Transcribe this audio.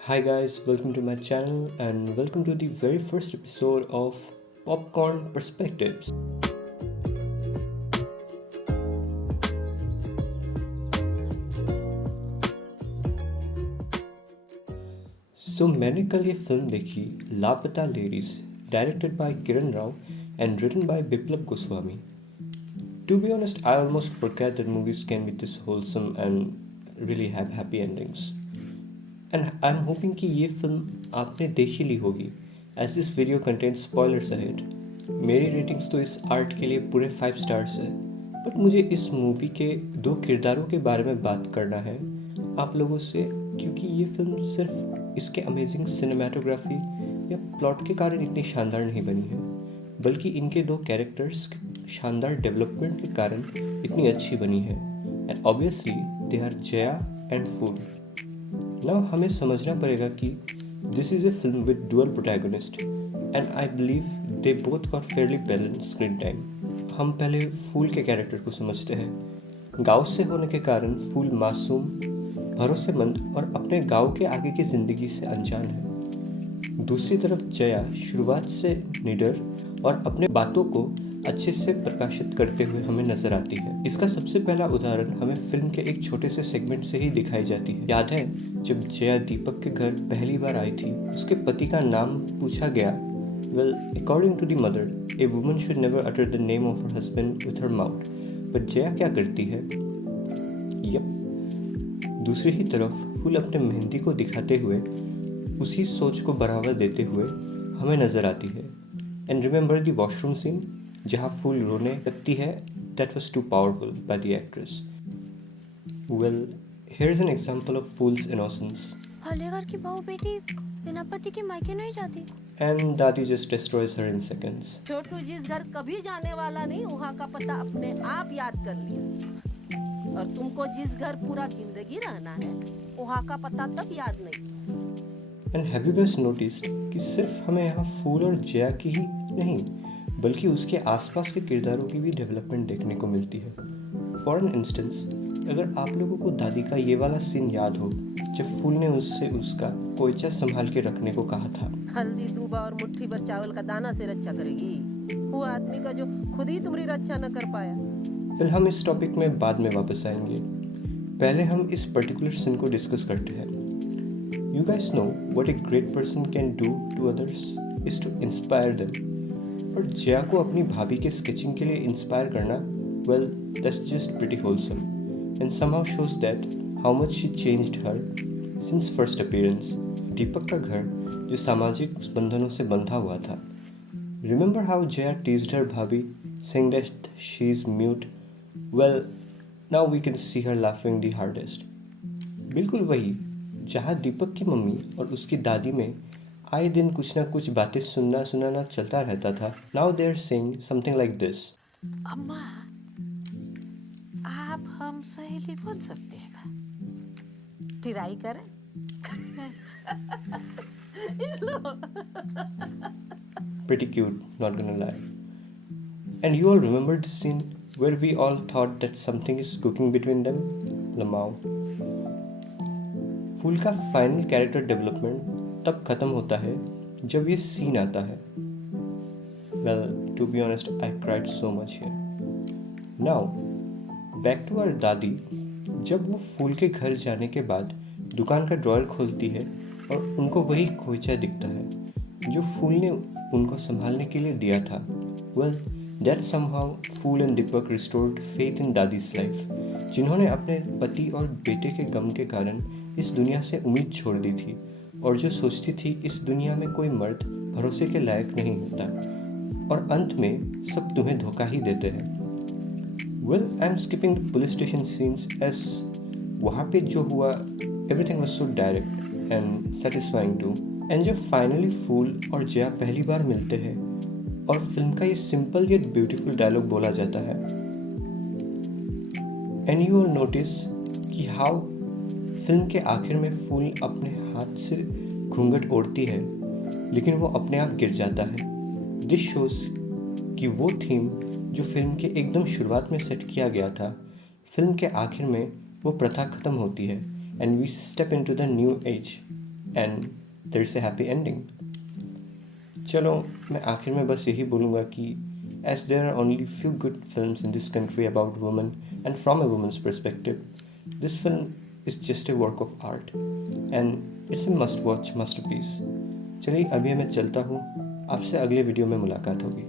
Hi guys, welcome to my channel and welcome to the very first episode of Popcorn Perspectives. मैंने कल ये film देखी Laapataa ladies directed by Kiran Rao and written by Biplab Goswami. To be honest, I almost forget that movies can be this wholesome and really have happy endings. And I'm hoping कि ये film आपने देख ही ली होगी as this video contains spoilers ahead. मेरी ratings तो इस art के लिए पूरे 5 स्टार्स है, बट मुझे इस मूवी के दो किरदारों के बारे में बात करना है आप लोगों से, क्योंकि ये फिल्म सिर्फ इसके अमेजिंग सिनेमाटोग्राफी या प्लॉट के कारण इतनी शानदार नहीं बनी है, बल्कि इनके दो कैरेक्टर्स के शानदार डेवलपमेंट के कारण इतनी अच्छी बनी है. And obviously they are Jaya and Phool. Now हमें समझना पड़ेगा कि this is a film with dual protagonist and I believe they both got fairly balance screen time. हम पहले फूल के कैरेक्टर को समझते हैं. गांव से होने के कारण फूल मासूम, भरोसेमंद और अपने गांव के आगे की ज़िंदगी से अनजान है. दूसरी तरफ जया शुरुआत से निडर और अपने बातों को अच्छे से प्रकाशित करते हुए हमें नजर आती है. इसका सबसे पहला उदाहरण हमें फिल्म के एक छोटे से सेगमेंट से ही दिखाई जाती है. याद है जब जया दीपक के घर पहली बार आई थी, उसके पति का नाम पूछा गया. Well, according to the mother, a woman should never utter the name of her husband with her mouth. But Jaya क्या करती है? यप, दूसरी ही तरफ फूल अपने मेहंदी को दिखाते हुए उसी सोच को बढ़ावा देते हुए हमें नजर आती है. And remember the washroom scene जहाँ फूल रोने लगती है. That was too powerful by the actress. Well, here is an example of Phool's innocence. भले घर की बहू बेटी बिना पति के मायके नहीं जाती. एंड दादी just destroys her in seconds. Chhotu जिस घर कभी जाने वाला नहीं, वहाँ का पता अपने आप याद कर लिया. और तुमको जिस घर पूरा जिंदगी रहना है, वहाँ का पता तक याद नहीं. And have you guys noticed कि सिर्फ हमें यहाँ फूल और जया की ही नहीं, बल्कि उसके आसपास के किरदारों की भी डेवलपमेंट देखने को मिलती है. फॉर एन इंस्टेंस, अगर आप लोगों को दादी का ये वाला सीन याद हो जब फूल ने उससे उसका कोयचा संभाल के रखने को कहा था. हल्दी दूबा और मुट्ठी भर चावल का दाना से रक्षा करेगी वो आदमी का जो खुद ही तुम्हारी रक्षा न कर पाया. फिर हम इस टॉपिक में बाद में वापस आएंगे. पहले हम इस पर्टिकुलर सीन को डिस्कस करते हैं. You guys know what a great person can do to others is to inspire them. और जया को अपनी भाभी के स्केचिंग के लिए इंस्पायर करना, well, that's just pretty wholesome and somehow shows that how much she changed her since first appearance. Deepak का घर जो सामाजिक बंधनों से बंधा हुआ था. Remember how Jaya teased her भाभी saying that she is mute. Well, now we can see her laughing the hardest. बिल्कुल वही जहाँ दीपक की मम्मी और उसकी दादी में आए दिन कुछ ना कुछ बातें सुनना सुनाना चलता रहता था. Now they are saying something like this. अम्मा, आप हम सहेली बन सकते हैं का? ट्राई करें? Pretty cute, not gonna lie. And you all remember the scene where we all thought that something is cooking between them? Lamau. फूल का फाइनल कैरेक्टर डेवलपमेंट तब खत्म होता है जब ये सीन आता है. Well, to be honest, I cried so much here. Now, back to our दादी. जब वो फूल के घर जाने के बाद दुकान का ड्रॉयर खोलती है और उनको वही खोइचा दिखता है जो फूल ने उनको संभालने के लिए दिया था. Well, that somehow Phool and Deepak restored faith in Dadi's life, जिन्होंने अपने पति और बेटे के गम के कारण इस दुनिया से उम्मीद छोड़ दी थी और जो सोचती थी इस दुनिया में कोई मर्द भरोसे के लायक नहीं होता और अंत में सब तुम्हें धोखा ही देते हैं. Well, I'm skipping the police station scenes as वहाँ पे जो हुआ everything was so direct and satisfying too. And जब फाइनली फूल और जया पहली बार मिलते हैं और फिल्म का ये सिंपल येट ब्यूटीफुल डायलॉग बोला जाता है. एंड यू विल नोटिस कि हाउ फिल्म के आखिर में फूल अपने हाथ से घूंघट ओढ़ती है लेकिन वो अपने आप गिर जाता है. दिस शोज कि वो थीम जो फिल्म के एकदम शुरुआत में सेट किया गया था, फिल्म के आखिर में वो प्रथा खत्म होती है and we step into the new age. And there is a happy ending. चलो मैं आखिर में बस यही बोलूँगा कि as there are only few good films in this country about women and from a women's perspective, this film is just a work of art and it's a must watch masterpiece. चलिए अभी मैं चलता हूँ, आपसे अगले video में मुलाकात होगी।